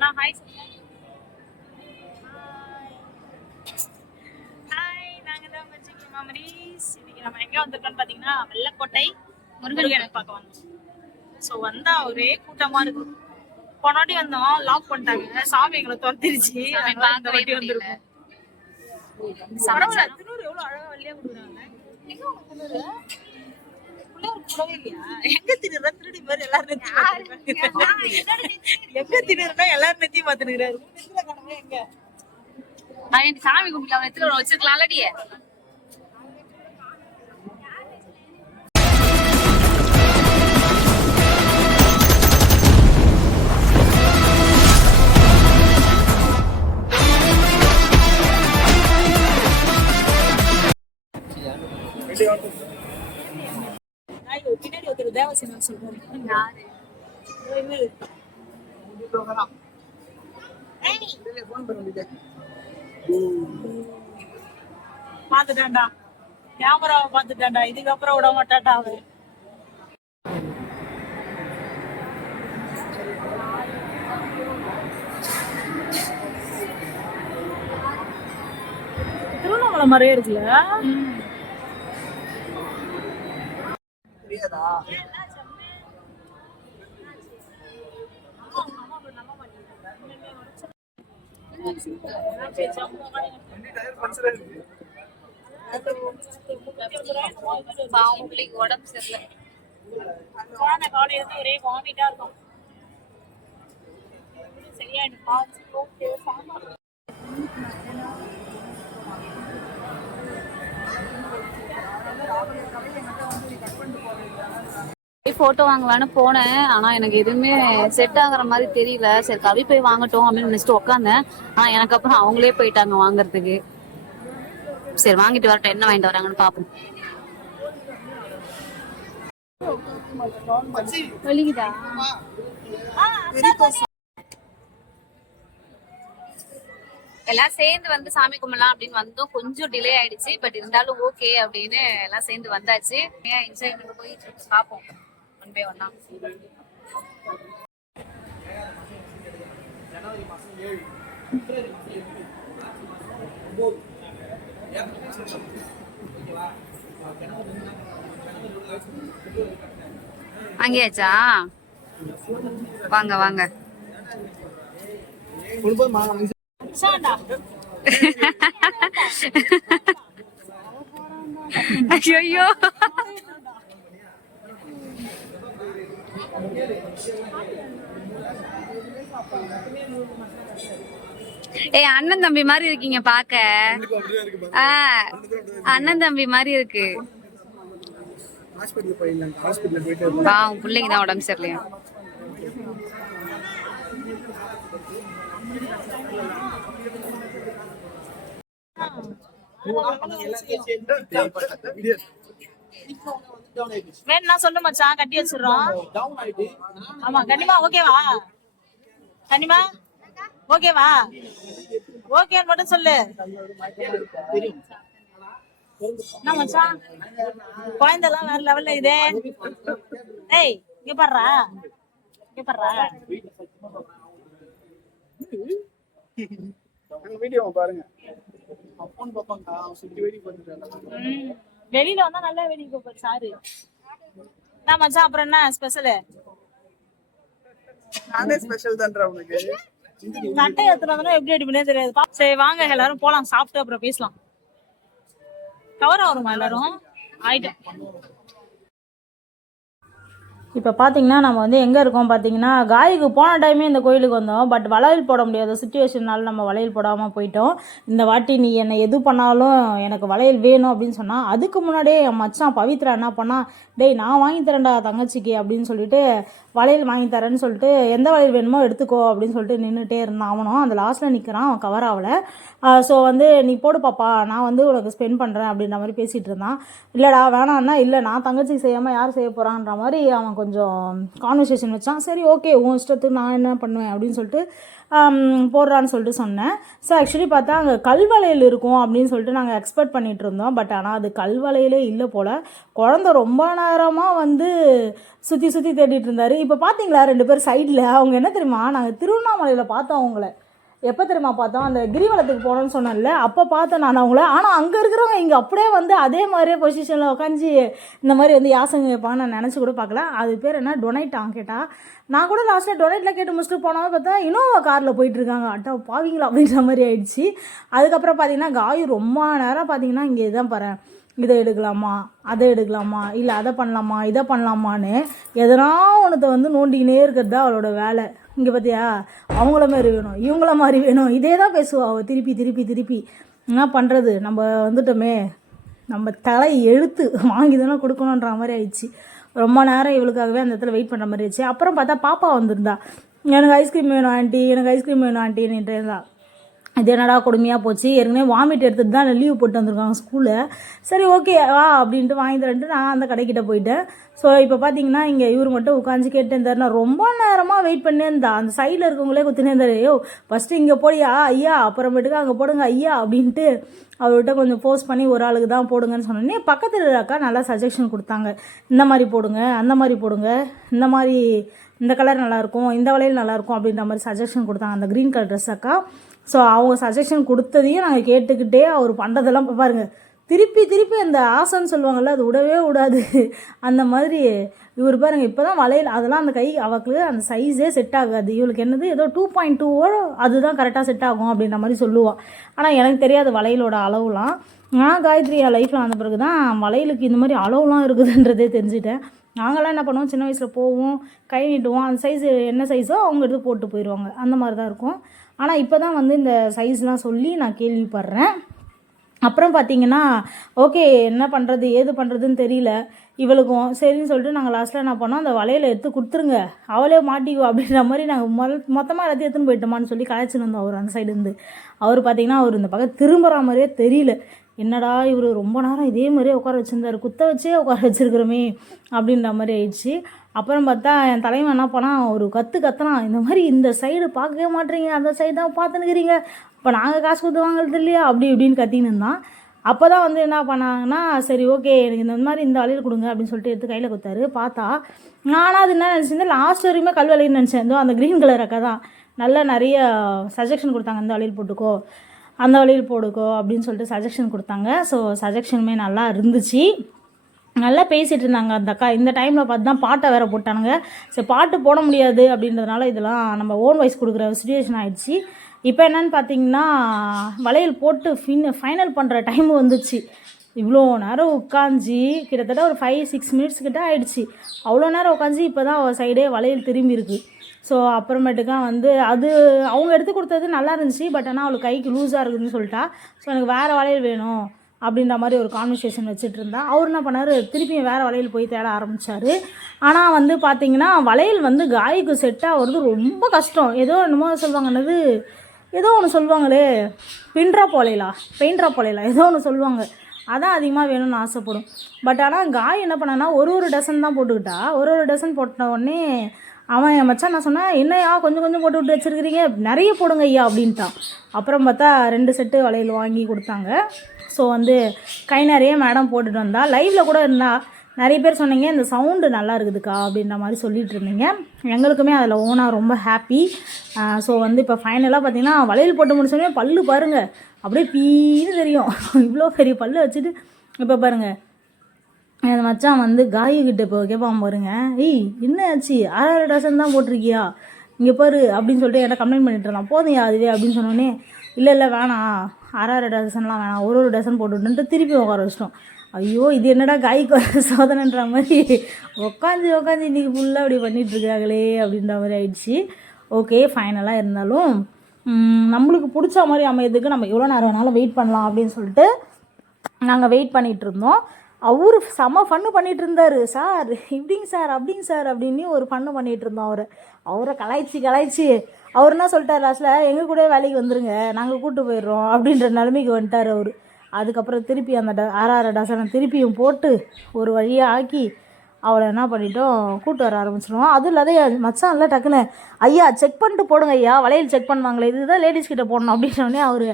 நான் ஹாய் சொல்றேன். ஹாய், நாங்கள் தான் வச்சுக்கி மாமரிஸ். இன்னைக்கு நம்ம எங்கே வந்திருக்கோம்னு பார்த்தீங்கன்னா வெள்ளக்கோட்டை முருகனை பார்க்க வந்தோம். ஸோ வந்தால் ஒரே கூட்டமாக இருக்கும். போன வாட்டி வந்தோம், லாக் பண்ணிட்டாங்க, சாமி எங்களை துரத்திருச்சு. இந்த வாட்டி வந்துருக்கோம். பரவாயில்ல, திருநூறு எவ்வளோ அழகாக வெள்ளையா கொடுக்குறாங்க. எங்க உனக்கு திருநூறு எங்க திணற திருடி மாதிரி எல்லாரும் எங்க திணறா எல்லாரும் நெத்தி பாத்துக்கிறாரு. எங்க சாமி கும்பிட்டு நெத்தில வச்சிருக்கலாம்லடி. பின்னாடி ஒருத்தர் தேவசேனா சொல்றாரு. பாத்துட்டான்டா, கேமராவை பாத்துட்டான்டா, இதுக்கப்புறம் விட மாட்டான்டா அவரு. திருவண்ணாமலை மாதிரியே இருக்குல்ல. உடம்பு சரியில்லை, காலையில இருந்து ஒரே வாமிட்டா இருக்கும். போட்டோ வாங்கலான்னு போனேன். ஆனா எனக்கு எதுவுமே செட் ஆகுற மாதிரி தெரியல. சரி கவி போய் வாங்கட்டும் அப்படின்னு நினைச்சிட்டு உட்காந்தேன். ஆனா எனக்கு அப்புறம் அவங்களே போயிட்டாங்க வாங்குறதுக்கு. சரி வாங்கிட்டு வரட்டும், என்ன வாங்கிட்டு வராங்கன்னு பாப்போம். வலிக்குதா? எல்லாம் சேர்ந்து வந்து சாமி கும்பிடலாம் அப்படின்னு வந்தோம். கொஞ்சம் டிலே ஆயிடுச்சு, பட் இருந்தாலும் ஓகே அப்படின்னு எல்லாம் சேர்ந்து வந்தாச்சு. என்ஜாய்மெண்ட் போய் பார்ப்போம் ஒன் பை ஒன்னா. வாங்கியாச்சா? வாங்க வாங்க. ஐயோ ஏய், அண்ணன் தம்பி மாதிரி இருக்கீங்க பாக்க. அண்ணன் தம்பி மாதிரி இருக்கு. உன் பிள்ளைக்குதான் உடம்பு சரியில்லையா? வேணா சொல்லு மச்சான், கட்டி வச்சிடுறோம். ஆமா கண்டிப்பா. ஓகேவா கண்டிப்பா? ஓகேவா? ஓகேன்னு மட்டும் சொல்லு. என்ன மச்சான், குழந்தைலாம் வேற லெவல்ல இதே. ஏய் இங்க பாடுறா, இங்க பாடுறா. பாருங்க, வெளியில வந்தா நல்லா வேடிக்கை பார்ப்பாரு சாரு. என்ன மச்சான், அப்புறம் என்ன ஸ்பெஷல்? நானே ஸ்பெஷல் தான்டா உனக்கு. சட்டை ஏத்துறதுனா எப்படி அடிப்பனே தெரியாது. சரி வாங்க எல்லாரும் போலாம், சாப்பிட்டு அப்புறம் பேசலாம். கவர் ஆகுமா எல்லாரும்? ஆயிட்டு. இப்போ பார்த்தீங்கன்னா நம்ம வந்து எங்கே இருக்கோம் பார்த்தீங்கன்னா, காய்க்கு போன டைமே இந்த கோயிலுக்கு வந்தோம். பட் வளையல் போட முடியாத சுச்சுவேஷனால நம்ம வளையல் போடாமல் போயிட்டோம். இந்த வாட்டி நீ என்னை எது பண்ணாலும் எனக்கு வளையல் வேணும் அப்படின்னு சொன்னால், அதுக்கு முன்னாடியே என் மச்சான் பவித்ரா என்ன பண்ணா, டேய் நான் வாங்கி தரேன்டா தங்கச்சிக்கு அப்படின்னு சொல்லிட்டு வளையல் வாங்கி தரேன்னு சொல்லிட்டு எந்த வளையல் வேணுமோ எடுத்துக்கோ அப்படின்னு சொல்லிட்டு நின்றுட்டே இருந்தான். அவனும் அந்த லாஸ்ட்டில் நிற்கிறான், அவன் கவர் ஆகலை. ஸோ வந்து நீ போடு பாப்பா, நான் வந்து உனக்கு ஸ்பெண்ட் பண்ணுறேன் அப்படின்ற மாதிரி பேசிகிட்டு இருந்தான். இல்லைடா வேணான்னா, இல்லை நான் தங்கச்சிக்கு செய்யாமல் யார் செய்ய போகிறான்ற மாதிரி அவன் கொஞ்சம் கான்வர்சேஷன் வச்சான். சரி ஓகே உன் இஷ்டத்துக்கு நான் என்ன பண்ணுவேன் அப்படின்னு சொல்லிட்டு போடுறான்னு சொல்லிட்டு சொன்னேன். ஸோ ஆக்சுவலி பார்த்தா அங்கே கல்வளையல் இருக்கும் அப்படின்னு சொல்லிட்டு நாங்கள் எக்ஸ்பெக்ட் பண்ணிகிட்டு இருந்தோம். பட் ஆனால் அது கல்வளையலே இல்லை போல். குழந்த ரொம்ப நேரமாக வந்து சுற்றி சுற்றி தேடிட்டு இருந்தார். இப்போ பார்த்தீங்களா 2 பேர் சைடில் அவங்க என்ன தெரியுமா, நாங்கள் திருவண்ணாமலையில் பார்த்தோம் அவங்கள. எப்போ தெரியுமா பார்த்தோம், அந்த கிரிவலத்துக்கு போனோன்னு சொன்னேன்ல, அப்போ பார்த்தேன் நான் அவங்கள. ஆனால் அங்கே இருக்கிறவங்க இங்கே அப்படியே வந்து அதே மாதிரியே பொசிஷனில் உட்காந்து இந்த மாதிரி வந்து யாசங்க கேட்பான்னு நான் நினச்சி கூட பார்க்கல. அது பேர் என்ன, டொனேட்டான் கேட்டால். நான் கூட லாஸ்ட்டில் டொனேட்டில் கேட்டு முடிச்சுட்டு போனோம் பார்த்தா இனோவா காரில் போயிட்டுருக்காங்க. அட்டா பாவீங்களா அப்படின்ற மாதிரி ஆயிடுச்சு. அதுக்கப்புறம் பார்த்தீங்கன்னா காயு ரொம்ப நேரம் பார்த்தீங்கன்னா இங்கே இதான் பாரு, இதை எடுக்கலாமா அதை எடுக்கலாமா, இல்லை அதை பண்ணலாமா இதை பண்ணலாமான்னு எதனா ஒன்றத்தை வந்து நோண்டிக்கினே இருக்கிறது தான் அவளோட வேலை. இங்கே பார்த்தியா, அவங்கள மாதிரி வேணும் இவங்கள மாதிரி வேணும் இதே தான் பேசுவாள் அவள் திருப்பி திருப்பி திருப்பி. என்ன பண்ணுறது, நம்ம வந்துட்டோமே, நம்ம தலை எழுத்து வாங்கி தானே கொடுக்கணுன்ற மாதிரி ஆயிடுச்சு. ரொம்ப நேரம் இவளுக்காகவே அந்த இடத்துல வெயிட் பண்ணுற மாதிரி ஆயிடுச்சு. அப்புறம் பார்த்தா பாப்பா வந்திருந்தா, எனக்கு ஐஸ்கிரீம் வேணும் ஆண்டி, எனக்கு ஐஸ்கிரீம் வேணும் ஆண்டின்ட்டு இருந்தா. இது என்னடா கொடுமையாக போச்சு, ஏற்கனவே வாமிட் எடுத்துகிட்டு தான் லீவ் போட்டு வந்திருக்காங்க ஸ்கூலில். சரி ஓகே வா அப்படின்ட்டு வாங்கி தரேன்ட்டு நான் அந்த கடைக்கிட்ட போயிட்டேன். ஸோ இப்போ பார்த்தீங்கன்னா இங்கே இவர் மட்டும் உட்காந்து கேட்டேன். நான் ரொம்ப நேரமாக வெயிட் பண்ணே இருந்தா. அந்த சைடில் இருக்கவங்களே குத்தினே இருந்தார். ஐயோ ஃபஸ்ட்டு இங்கே போடியா ஐயா, அப்புறமேட்டுக்கு அங்கே போடுங்க ஐயா அப்படின்ட்டு அவர்கிட்ட கொஞ்சம் ஃபோர்ஸ் பண்ணி ஒரு ஆளுக்கு தான் போடுங்கன்னு சொன்னோன்னே பக்கத்தில் அக்கா நல்லா சஜஷன் கொடுத்தாங்க. இந்த மாதிரி போடுங்க, அந்த மாதிரி போடுங்க, இந்த மாதிரி இந்த கலர் நல்லாயிருக்கும், இந்த வளையல் நல்லாயிருக்கும் அப்படின்ற மாதிரி சஜஷன் கொடுத்தாங்க அந்த க்ரீன் கலர் ட்ரெஸ் அக்கா. ஸோ அவங்க சஜஷன் கொடுத்ததையும் நாங்கள் கேட்டுக்கிட்டே அவர் பண்ணுறதெல்லாம் பாருங்கள், திருப்பி திருப்பி அந்த ஆசைன்னு சொல்லுவாங்கள்ல, அது விடவே விடாது. அந்த மாதிரி இவர் பாருங்கள், இப்போ தான் வளையல் அதெல்லாம் அந்த கை அவளுக்கு அந்த சைஸே செட் ஆகாது. இவளுக்கு என்னது ஏதோ 2.2 அதுதான் கரெக்டாக செட் ஆகும் அப்படின்ற மாதிரி சொல்லுவாள். ஆனால் எனக்கு தெரியாது வளையலோட அளவுலாம். நான் காயத்ரி லைஃப்பில் வந்த பிறகு தான் வளையலுக்கு இந்த மாதிரி அளவுலாம் இருக்குதுன்றதே தெரிஞ்சுட்டேன். நாங்களாம் என்ன பண்ணுவோம், சின்ன வயசில் போவோம் கை நீட்டுவோம், அந்த சைஸு என்ன சைஸோ அவங்க எடுத்து போட்டு போயிடுவாங்க, அந்த மாதிரி தான் இருக்கும். ஆனால் இப்போ தான் வந்து இந்த சைஸ்லாம் சொல்லி நான் கேள்விப்படுறேன். அப்புறம் பார்த்தீங்கன்னா ஓகே என்ன பண்ணுறது ஏது பண்ணுறதுன்னு தெரியல இவளுக்கும். சரின்னு சொல்லிட்டு நாங்கள் லாஸ்ட்டில் என்ன பண்ணோம், அந்த வலையில் எடுத்து கொடுத்துருங்க அவளே மாட்டிக்குவா அப்படின்ற மாதிரி நாங்கள் மொத்தமாக எல்லாத்தையும் எடுத்துன்னு போயிட்டோமான்னு சொல்லி கலாய்ச்சின்னு வந்தோம். அவர் அந்த சைடுலேருந்து அவர் பார்த்தீங்கன்னா அவர் இந்த பக்கம் திரும்புகிற மாதிரியே தெரியல. என்னடா இவர் ரொம்ப நேரம் இதே மாதிரியே உட்கார வச்சுருந்தார், குத்த வச்சே உட்கார வச்சுருக்கிறோமே அப்படின்ற மாதிரி ஆயிடுச்சு. அப்புறம் பார்த்தா என் தலைவன் என்ன பண்ணால் ஒரு கத்துனான், இந்த மாதிரி இந்த சைடு பார்க்கவே மாட்டேறீங்க, அந்த சைடு தான் பார்த்துன்னுக்கிறீங்க, இப்போ நாங்கள் காசு கொடுத்து வாங்குறது இல்லையா அப்படி இப்படின்னு கத்தின்னு இருந்தான். அப்போ தான் வந்து என்ன பண்ணாங்கன்னா, சரி ஓகே எனக்கு இந்த மாதிரி இந்த வளையல் கொடுங்க அப்படின்னு சொல்லிட்டு எடுத்து கையில் கொடுத்தாரு. பார்த்தா நானும் அது என்ன நினச்சிருந்தேன், லாஸ்ட் வரையுமே கல் வளையல்னு நினச்சேன். இதோ அந்த க்ரீன் கலர் அக்கா தான் நல்லா நிறைய சஜஷன் கொடுத்தாங்க, இந்த வளையல் போட்டுக்கோ அந்த வளையல் போடுக்கோ அப்படின்னு சொல்லிட்டு சஜஷன் கொடுத்தாங்க. ஸோ சஜஷனுமே நல்லா இருந்துச்சு, நல்லா பேசிகிட்டு இருந்தாங்க அந்த அக்கா. இந்த டைமில் பார்த்து தான் பாட்டை வேறு போட்டானுங்க. சரி பாட்டு போட முடியாது அப்படின்றதுனால இதெல்லாம் நம்ம ஓன் வாய்ஸ் கொடுக்குற சுச்சுவேஷன் ஆகிடுச்சு. இப்போ என்னென்னு பார்த்தீங்கன்னா வளையல் போட்டு ஃபைனல் பண்ணுற டைம் வந்துச்சு. இவ்வளோ நேரம் உட்காந்து கிட்டத்தட்ட ஒரு 5-6 மினிட்ஸ் கிட்ட ஆகிடுச்சு. அவ்வளோ நேரம் உட்காந்து இப்போ தான் சைடே வளையல் திரும்பி இருக்குது. ஸோ அப்புறமேட்டுக்கா வந்து அது அவங்க எடுத்து கொடுத்தது நல்லா இருந்துச்சு. பட் ஆனால் அவளுக்கு கைக்கு லூஸாக இருக்குதுன்னு சொல்லிட்டா. ஸோ எனக்கு வேறு வளையல் வேணும் அப்படின்ற மாதிரி ஒரு கான்வர்சேஷன் வச்சுட்டு இருந்தா. அவர் என்ன பண்ணார், திருப்பியும் வேறு வளையல் போய் தேட ஆரம்பித்தார். ஆனால் வந்து பார்த்திங்கன்னா வளையல் வந்து காய்க்கு செட் ஆகிறது ரொம்ப கஷ்டம். ஏதோ என்னமோ சொல்லுவாங்கன்னது, ஏதோ ஒன்று சொல்லுவாங்களே பெயிண்ட்ராப் வளையலா ஏதோ ஒன்று சொல்லுவாங்க, அதான் அதிகமாக வேணும்னு ஆசைப்படும். பட் ஆனால் காய் என்ன பண்ணான்னா ஒரு டசன் தான் போட்டுக்கிட்டா. ஒரு டசன் போட்ட உடனே அவன் என் மச்சான் நான் சொன்னேன், என்னையா கொஞ்சம் கொஞ்சம் போட்டு விட்டு வச்சுருக்கிறீங்க, நிறைய போடுங்க ஐயா அப்படின்ட்டான். அப்புறம் பார்த்தா 2 செட்டு வளையல் வாங்கி கொடுத்தாங்க. ஸோ வந்து கை நிறைய மேடம் போட்டுட்டு வந்தா. லைவில் கூட இருந்தா. நிறைய பேர் சொன்னீங்க இந்த சவுண்டு நல்லா இருக்குதுக்கா அப்படின்ற மாதிரி சொல்லிகிட்டு இருந்தீங்க. எங்களுக்குமே அதில் ஓனாக ரொம்ப ஹாப்பி. ஸோ வந்து இப்போ ஃபைனலாக பார்த்தீங்கன்னா வளையல் போட்டு முடிச்சோடனே பல்லு பாருங்கள் அப்படியே பீன்னு தெரியும். இவ்வளோ பெரிய பல்லு வச்சுட்டு இப்போ பாருங்கள் அந்த மச்சான் வந்து காய்கிட்ட இப்போ கேட்பான் பாருங்க, ஏய் என்ன ஆச்சு 6 டசன் தான் போட்டிருக்கியா இங்கே பாரு அப்படின்னு சொல்லிட்டு என்கிட்ட கம்ப்ளைண்ட் பண்ணிட்டு இருந்தான். போதும் அதுவே அப்படின்னு சொன்னோடனே இல்லை வேணாம் 6 டசன்லாம் வேணாம், ஒரு டசன் போட்டுவிட்டுன்ட்டு திருப்பி உட்கார வச்சிட்டோம். ஐயோ இது என்னடா காய்க்கு சோதனைன்ற மாதிரி உட்காந்து இன்றைக்கி ஃபுல்லாக அப்படி பண்ணிகிட்ருக்காங்களே அப்படின்ற மாதிரி ஆயிடுச்சு. ஓகே ஃபைனலாக இருந்தாலும் நம்மளுக்கு பிடிச்ச மாதிரி அமையறதுக்கு நம்ம எவ்வளோ நேரம் வேணாலும் வெயிட் பண்ணலாம் அப்படின்னு சொல்லிட்டு நாங்கள் வெயிட் பண்ணிகிட்டு இருந்தோம். அவரு செம்ம ஃபன்னு பண்ணிகிட்டு இருந்தார். சார் இப்படிங்க சார் அப்படிங்க சார் அப்படின்னு ஒரு ஃபன்னு பண்ணிகிட்டு இருந்தோம். அவரை கலாய்ச்சி அவர் என்ன சொல்லிட்டார் லாஸ்ட்டில், எங்கள் கூட வேலைக்கு வந்துருங்க நாங்கள் கூப்பிட்டு போயிடுறோம் அப்படின்ற நிலைமைக்கு வந்துட்டார் அவர். அதுக்கப்புறம் திருப்பி அந்த 6 டசனை திருப்பியும் போட்டு ஒரு வழியாக ஆக்கி அவளை என்ன பண்ணிட்டோம் கூட்டு வர ஆரம்பிச்சிடுவோம். அதுவும் இல்லாத மச்சான் இல்லை டக்குன்னு ஐயா செக் பண்ணிட்டு போடுங்க ஐயா, வளையல் செக் பண்ணுவாங்களே இதுதான் லேடிஸ் கிட்ட போடணும் அப்படின்னோடனே அவர்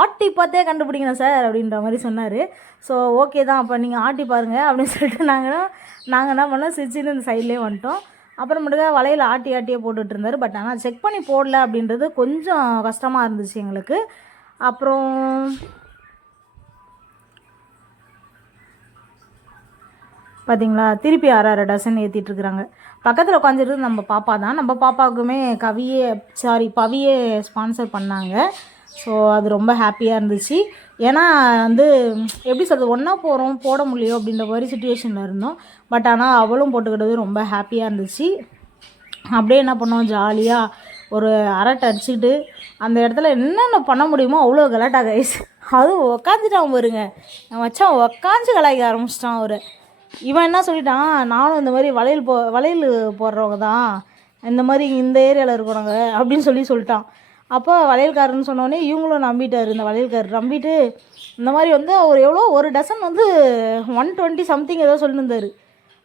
ஆட்டி பார்த்தே கண்டுபிடிக்கணும் சார் அப்படின்ற மாதிரி சொன்னார். ஸோ ஓகே தான், அப்போ நீங்கள் ஆட்டி பாருங்கள் அப்படின்னு சொல்லிட்டு நாங்கள் என்ன பண்ணோம், சிரிச்சின்னு இந்த சைட்லேயே வந்துட்டோம். அப்புறமேட்டுக்கா வளையல் ஆட்டியே போட்டுட்டு இருந்தார். பட் ஆனால் செக் பண்ணி போடல அப்படின்றது கொஞ்சம் கஷ்டமாக இருந்துச்சு எங்களுக்கு. அப்புறம் பார்த்தீங்களா திருப்பி 6 டசன் ஏற்றிட்டுருக்குறாங்க. பக்கத்தில் உட்காந்துட்டு நம்ம பாப்பா தான். நம்ம பாப்பாவுக்குமே பவியே ஸ்பான்சர் பண்ணாங்க. ஸோ அது ரொம்ப ஹாப்பியாக இருந்துச்சு. ஏன்னா வந்து எப்படி சொல்கிறது, ஒன்றா போகிறோம் போட முடியும் அப்படின்ற மாதிரி சுச்சுவேஷனில் இருந்தோம். பட் ஆனால் அவளும் போட்டுக்கிட்டது ரொம்ப ஹாப்பியாக இருந்துச்சு. அப்படியே என்ன பண்ணோம், ஜாலியாக ஒரு அரட்டை அடிச்சுக்கிட்டு அந்த இடத்துல என்னென்ன பண்ண முடியுமோ அவ்வளோ கலாட்டா கைஸ். அதுவும் உக்காந்துட்டான் பாருங்க, நான் வச்சான் உக்காந்து கலாய்க்க ஆரம்பிச்சிட்டான் அவர். இவன் என்ன சொல்லிட்டான், நானும் இந்த மாதிரி வளையல் போடுறவங்க தான், இந்த மாதிரி இந்த ஏரியாவில் இருக்கிறவங்க அப்படின்னு சொல்லிட்டான். அப்போ வளையல்காரன்னு சொன்னோடனே இவங்களும் நம்பிட்டார். இந்த வளையல்காரர் நம்பிட்டு இந்த மாதிரி வந்து அவர் எவ்வளோ ஒரு டசன் வந்து 120 சம்திங் ஏதோ சொல்லியிருந்தார்.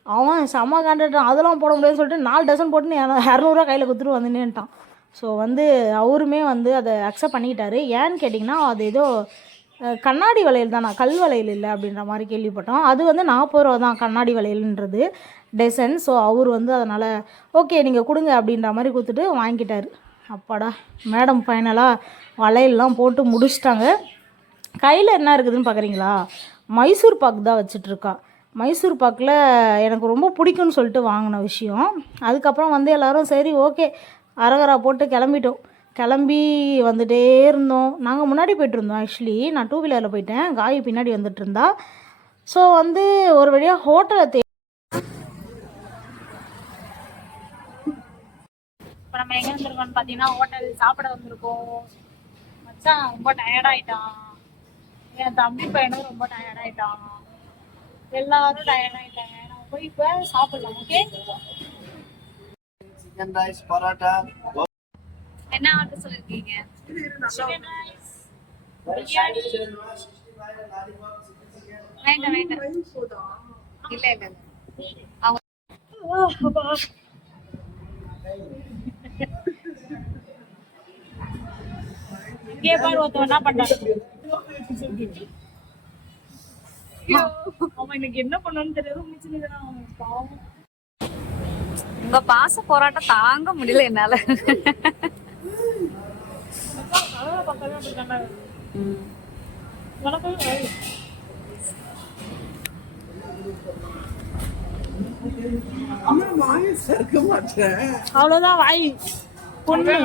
அவன் செம்ம கான்ட்ராக்டான், அதெல்லாம் போட முடியாதுன்னு சொல்லிட்டு 4 டசன் போட்டுன்னு 200 கையில் கொடுத்துட்டு வந்துட்டேன்ட்டான். ஸோ வந்து அவருமே வந்து அதை அக்செப்ட் பண்ணிக்கிட்டாரு. ஏன்னு கேட்டிங்கன்னா அது ஏதோ கண்ணாடி வளையல் தான், கல் வளையல் இல்லை அப்படின்ற மாதிரி கேள்விப்பட்டோம். அது வந்து 40 ரூபா தான் கண்ணாடி வளையல்ன்றது டெசன். ஸோ அவர் வந்து அதனால் ஓகே நீங்கள் கொடுங்க அப்படின்ற மாதிரி கொடுத்துட்டு வாங்கிட்டார். அப்பாடா மேடம் ஃபைனலாக வளையல்லாம் போட்டு முடிச்சிட்டாங்க. கையில் என்ன இருக்குதுன்னு பார்க்குறீங்களா, மைசூர் பாக்கு தான் வச்சிட்ருக்கா. மைசூர் பாக்கில் எனக்கு ரொம்ப பிடிக்கும்னு சொல்லிட்டு வாங்கின விஷயம். அதுக்கப்புறம் வந்து எல்லோரும் சரி ஓகே அரகரா போட்டு கிளம்பி வந்துகிட்டே இருந்தோம். நாங்கள் முன்னாடி போய்ட்டுருந்தோம். ஆக்சுவலி நான் 2 வீலரில் போயிட்டேன், காய் பின்னாடி வந்துட்டு இருந்தா. ஸோ வந்து ஒரு வழியாக ஹோட்டலை இப்போ நம்ம எங்கே வந்துருக்கோம்னு பார்த்தீங்கன்னா ஹோட்டல் சாப்பிட வந்திருக்கோம். மச்சான் ரொம்ப டயர்டாயிட்டான், என் தம்பி பையனும் ரொம்ப டயர்டாயிட்டான், எல்லாரும் டயர்டாயிட்டாங்க. நம்ம போய் இப்போ சாப்பிடலாம். Okay, chicken rice parotta. என்ன ஆர்டர் சொல்லிருக்கீங்க? சிக்கன் ரைஸ் பிரியாணி வேண்டாம் இல்ல அவங்க இங்கே பாரு ஒருத்தவன் என்ன பண்றான். அவன் எனக்கு என்ன பண்ணணும்னு தெரியாது, முடிச்சுக்கிறான் பாவம். உங்க பாச போராட்டம் தாங்க முடியல என்னால. அவ்வளவுதான் வாய் பொண்ணு.